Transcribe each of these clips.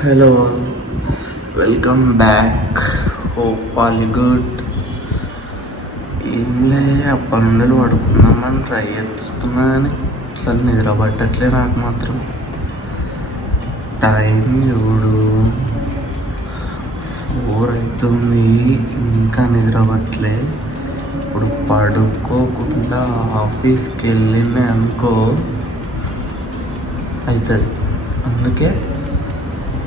Hello all, welcome back. Hope all good. ఏంలే అప్పటి నుండి పడుకుందామని ట్రై చేస్తున్నా కానీ అసలు నిద్ర పట్టట్లే నాకు మాత్రం. టైం చూడు 4 అవుతుంది, ఇంకా నిద్ర పట్టలే. ఇప్పుడు పడుకోకుండా ఆఫీస్కి వెళ్ళినా అనుకో అవుతుంది. అందుకే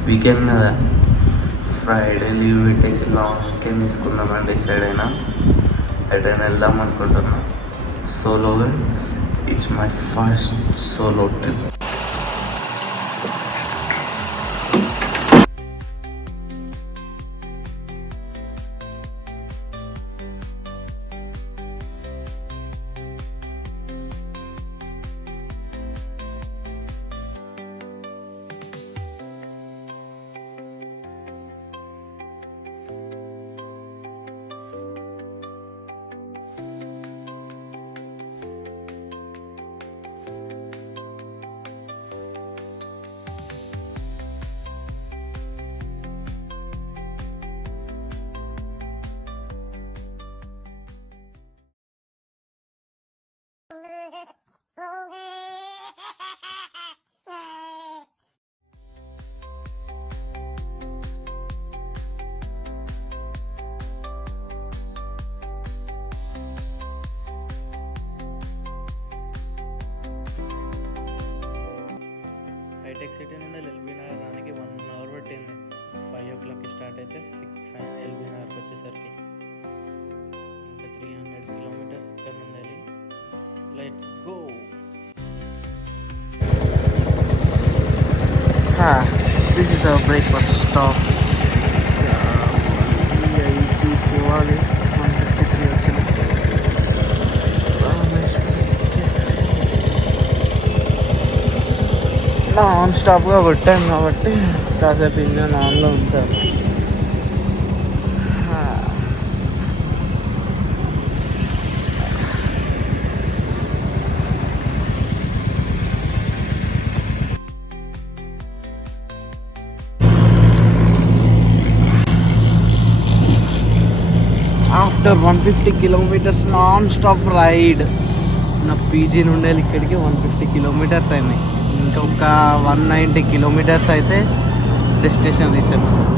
వీకెండ్ కదా, ఫ్రైడే లీవ్ పెట్టేసి లాంగ్ వీకెండ్ తీసుకుందామని డిసైడ్ అయినా. ఎటైనా వెళ్దాం అనుకుంటున్నా సోలోగా. It's my first solo trip. Hitech city నుండి ఎల్బీ నగర్ రానికి 1 అవర్ పట్టింది. 5 o'clockకి స్టార్ట్ అయితే 6 అయింది ఎల్బీ నగర్కి వచ్చేసరికి. ఇంకా 300 kilometers ఇక్కడ నుండి. Let's go. This is our breakfast stop. పోవాలి. 153 వచ్చింది. నాన్ స్టాప్గా కొట్టాను కాబట్టి కాసేపు ఇంజన్ ఆన్లో ఉంచాలి. After 150 kilometers non stop ride. నా పీజీ నుండి ఇక్కడికి 150 kilometers అయినాయి. ఇంకొక 190 kilometers అయితే డెస్టినేషన్ రీచ్ అయిపోయింది.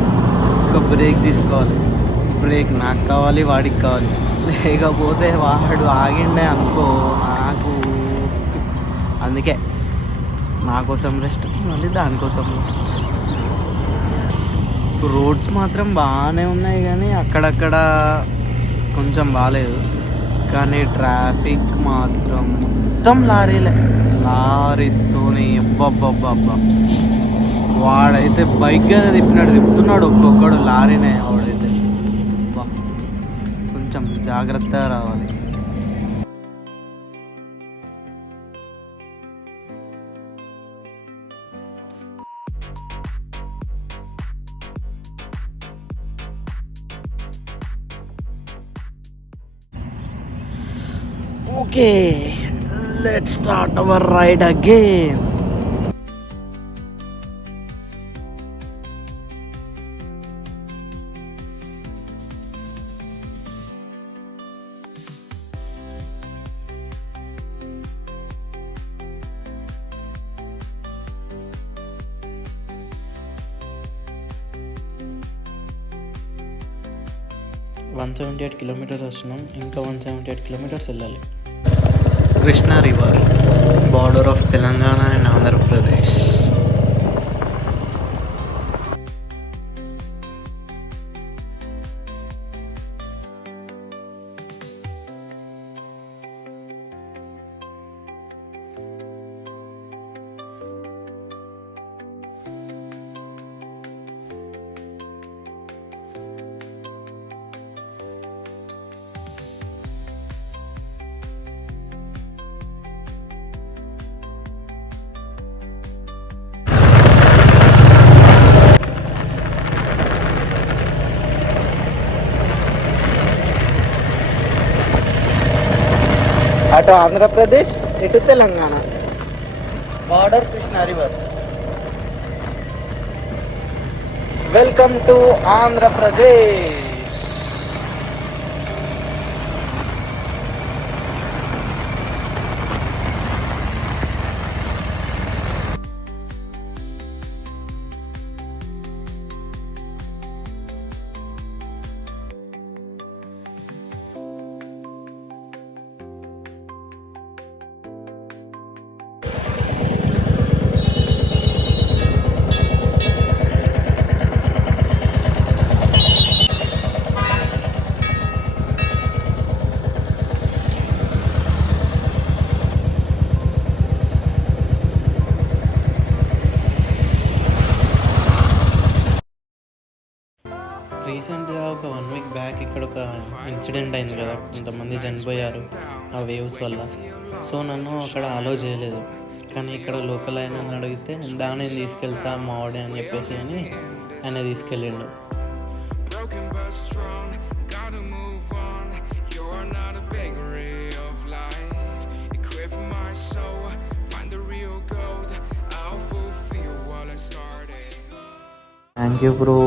ఒక బ్రేక్ తీసుకోవాలి. బ్రేక్ నాకు కావాలి, వాడికి కావాలి. లేకపోతే వాడు ఆగిండే అనుకో నాకు. అందుకే నా కోసం రెస్ట్, మళ్ళీ దానికోసం రెస్ట్. రోడ్స్ మాత్రం బాగానే ఉన్నాయి కానీ అక్కడక్కడ కొంచెం బాగాలేదు. కానీ ట్రాఫిక్ మాత్రం మొత్తం లారీస్తోని అబ్బబ్బబ్బబ్బా. వాడైతే బైక్ కదా తిప్పుతున్నాడు ఒక్కొక్కడు లారీనే. వాడైతే కొంచెం జాగ్రత్తగా రావాలి. Okay, let's start our ride again. $178 kilometers వచ్చినాం. ఇంకా 178 kilometers వెళ్ళాలి. Krishna river, border of Telangana అండ్ ఆంధ్రప్రదేశ్. అటు ఆంధ్రప్రదేశ్, ఇటు తెలంగాణ, బార్డర్ Krishna river. Welcome to Andhra Pradesh. రీసెంట్గా ఒక 1 వీక్ బ్యాక్ ఇక్కడ ఒక ఇన్సిడెంట్ అయింది కదా, కొంతమంది చనిపోయారు ఆ వేవ్స్ వల్ల. సో నన్ను అక్కడ అలో చేయలేదు, కానీ ఇక్కడ లోకల్ అయినా అడిగితే దాన్ని తీసుకెళ్తా మావాడే అని చెప్పేసి అని ఆయన తీసుకెళ్ళిండు. Thank you bro.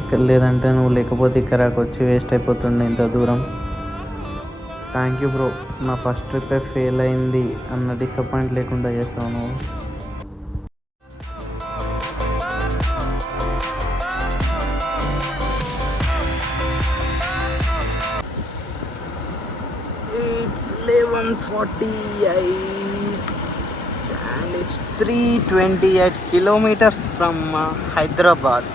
ఇక్కడ లేదంటే నువ్వు లేకపోతే ఇక్కడికి వచ్చి వేస్ట్ అయిపోతుండే ఇంత దూరం. Thank you bro. నా ఫస్ట్ ట్రిప్పే ఫెయిల్ అయింది అన్న డిసప్పాయింట్ లేకుండా చేస్తావు నువ్వు. It's 11:48 and it's 328 kilometers from Hyderabad.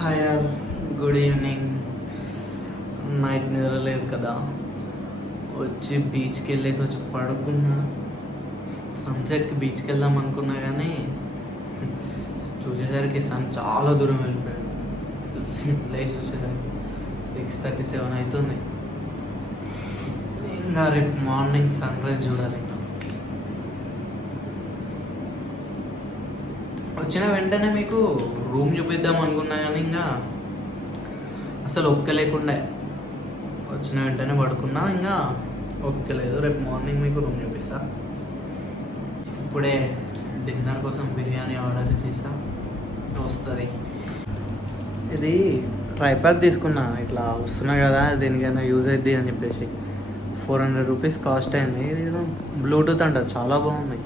Hi all, good evening. Night నిద్రలేదు కదా, వచ్చి బీచ్కి వెళ్ళేసి వచ్చి పడుకున్నా. సన్సెట్కి బీచ్కి వెళ్దాం అనుకున్నా కానీ చూసేసరికి సన్ చాలా దూరం వెళ్ళిపోయాడు. లేచి వచ్చేసరికి 6:37 అవుతుంది. ఇంకా రేపు మార్నింగ్ సన్ రైజ్ చూడాలి. వచ్చిన వెంటనే మీకు రూమ్ చూపిద్దాం అనుకున్నా కానీ ఇంకా అసలు ఒప్పుకోలేకుండా వచ్చిన వెంటనే పడుకున్నా. ఇంకా ఒప్పుకోలేదు. రేపు మార్నింగ్ మీకు రూమ్ చూపిస్తా. ఇప్పుడే డిన్నర్ కోసం బిర్యానీ ఆర్డర్ చేసా, వస్తుంది. ఇది ట్రైపాడ్ తీసుకున్నా, ఇట్లా వస్తున్నా కదా దేనికైనా యూజ్ అవుద్ది అని చెప్పేసి 400 రూపీస్ కాస్ట్ అయింది. ఇది బ్లూటూత్ అంట, చాలా బాగుంది.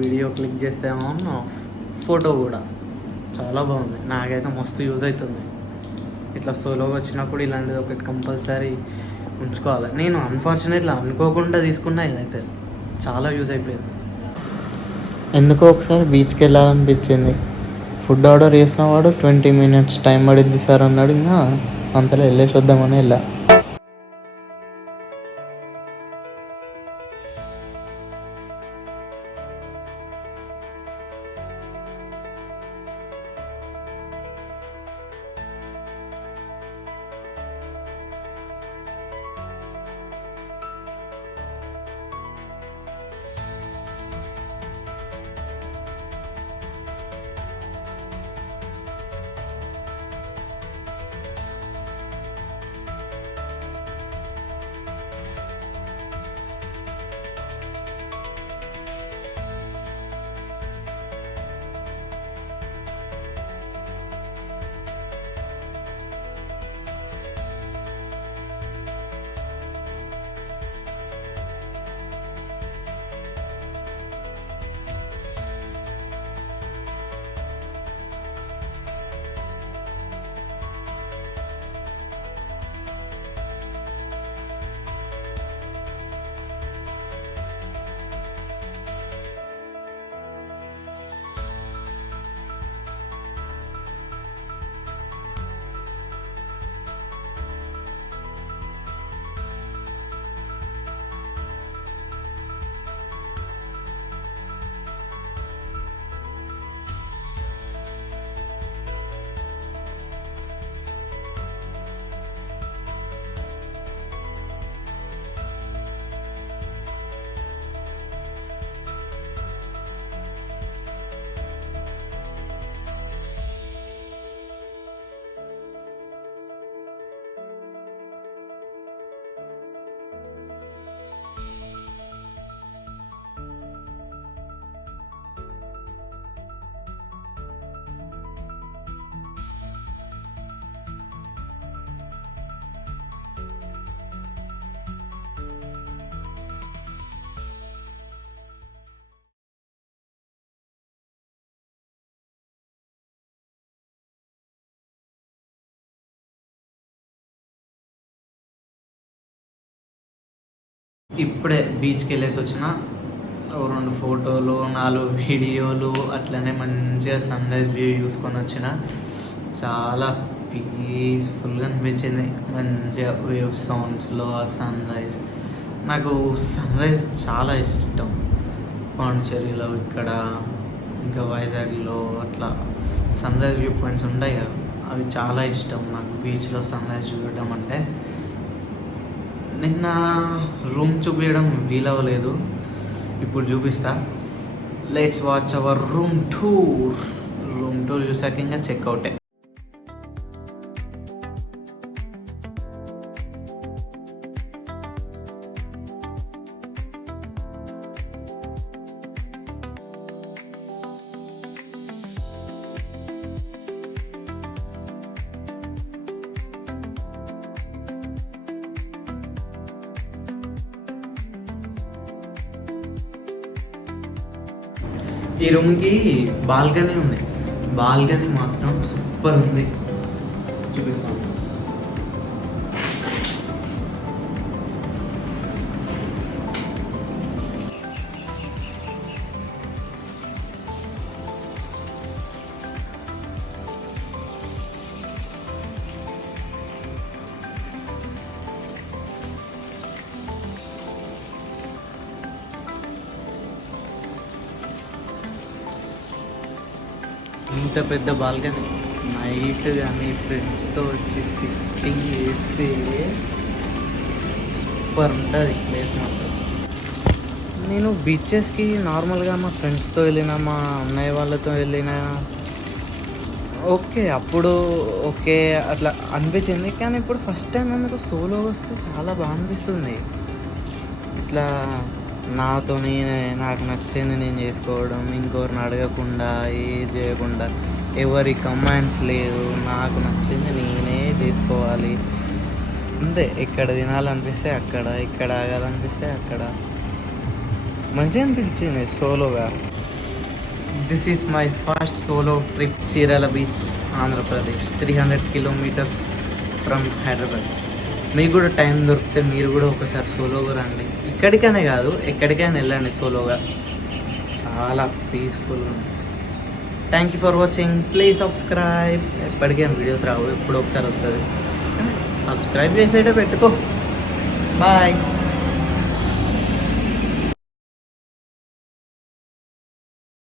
వీడియో క్లిక్ చేస్తేమో ఫోటో కూడా చాలా బాగుంది. నాకైతే మస్తు యూజ్ అవుతుంది. ఇట్లా సోలోగా వచ్చినప్పుడు ఇలాంటిది ఒకటి కంపల్సరీ ఉంచుకోవాలి. నేను అన్ఫార్చునేట్లీ అనుకోకుండా తీసుకున్నా, ఇదైతే చాలా యూజ్ అయిపోయింది. ఎందుకో ఒకసారి బీచ్కి వెళ్ళాలనిపించింది. ఫుడ్ ఆర్డర్ చేసిన వాడు 20 minutes టైం పడింది సార్ అన్నాడు. ఇంకా అంతలో వెళ్ళేసి వద్దామని వెళ్ళా. ఇప్పుడే బీచ్కి వెళ్ళేసి వచ్చిన, 2 ఫోటోలు 4 వీడియోలు అట్లనే మంచిగా సన్ రైజ్ వ్యూ చూసుకొని వచ్చిన. చాలా పీస్ఫుల్గా అనిపించింది, మంచిగా వేవ్ సౌండ్స్లో ఆ సన్ రైజ్. నాకు సన్ రైజ్ చాలా ఇష్టం. పాండిచేరిలో ఇక్కడ ఇంకా వైజాగ్లో అట్లా సన్ రైజ్ వ్యూ పాయింట్స్ ఉంటాయి కదా, అవి చాలా ఇష్టం నాకు బీచ్లో సన్ రైజ్ చూడడం అంటే. నిన్న రూమ్ చూపించడం వీలవ్వలేదు, ఇప్పుడు చూపిస్తా. Let's watch our room tour చూసాక ఇంకా చెక్అవుటే. ఈ రూమ్కి బాల్కనీ ఉంది, బాల్కనీ మాత్రం సూపర్ ఉంది, చూపిస్తాను. ఇంత పెద్ద బాల్కనీ నైట్ కానీ ఫ్రెండ్స్తో వచ్చి సిట్టింగ్ చేస్తే సూపర్ ఉంటుంది ప్లేస్ మాత్రం. నేను బీచెస్కి నార్మల్గా మా ఫ్రెండ్స్తో వెళ్ళిన, మా అన్నయ్య వాళ్ళతో వెళ్ళిన, ఓకే అప్పుడు ఓకే అట్లా అనిపించింది. కానీ ఇప్పుడు ఫస్ట్ టైం ఎందుకు సోలో వస్తే చాలా బాగా అనిపిస్తుంది. ఇట్లా నాతోని నాకు నచ్చింది నేను చేసుకోవడం, ఇంకొకరిని అడగకుండా ఏది చేయకుండా, ఎవరి కమాండ్స్ లేదు, నాకు నచ్చింది నేనే చేసుకోవాలి అంతే. ఎక్కడ తినాలనిపిస్తే అక్కడ, ఎక్కడ ఆగాలనిపిస్తే అక్కడ. మంచిగా అనిపించింది సోలోగా. This is my first solo trip, Chirala బీచ్, ఆంధ్రప్రదేశ్, 300 కిలోమీటర్స్ ఫ్రమ్ హైదరాబాద్. మీకు కూడా టైం దొరికితే మీరు కూడా ఒకసారి సోలోగా రండి. ఇక్కడికనే కాదు, ఎక్కడికైనా వెళ్ళండి సోలోగా, చాలా పీస్ఫుల్ ఉంది. Thank you for watching. Please subscribe. ఎప్పటికేం వీడియోస్ రావు, ఎప్పుడు ఒకసారి వస్తుంది, సబ్స్క్రైబ్ చేసేటే పెట్టుకో. బాయ్.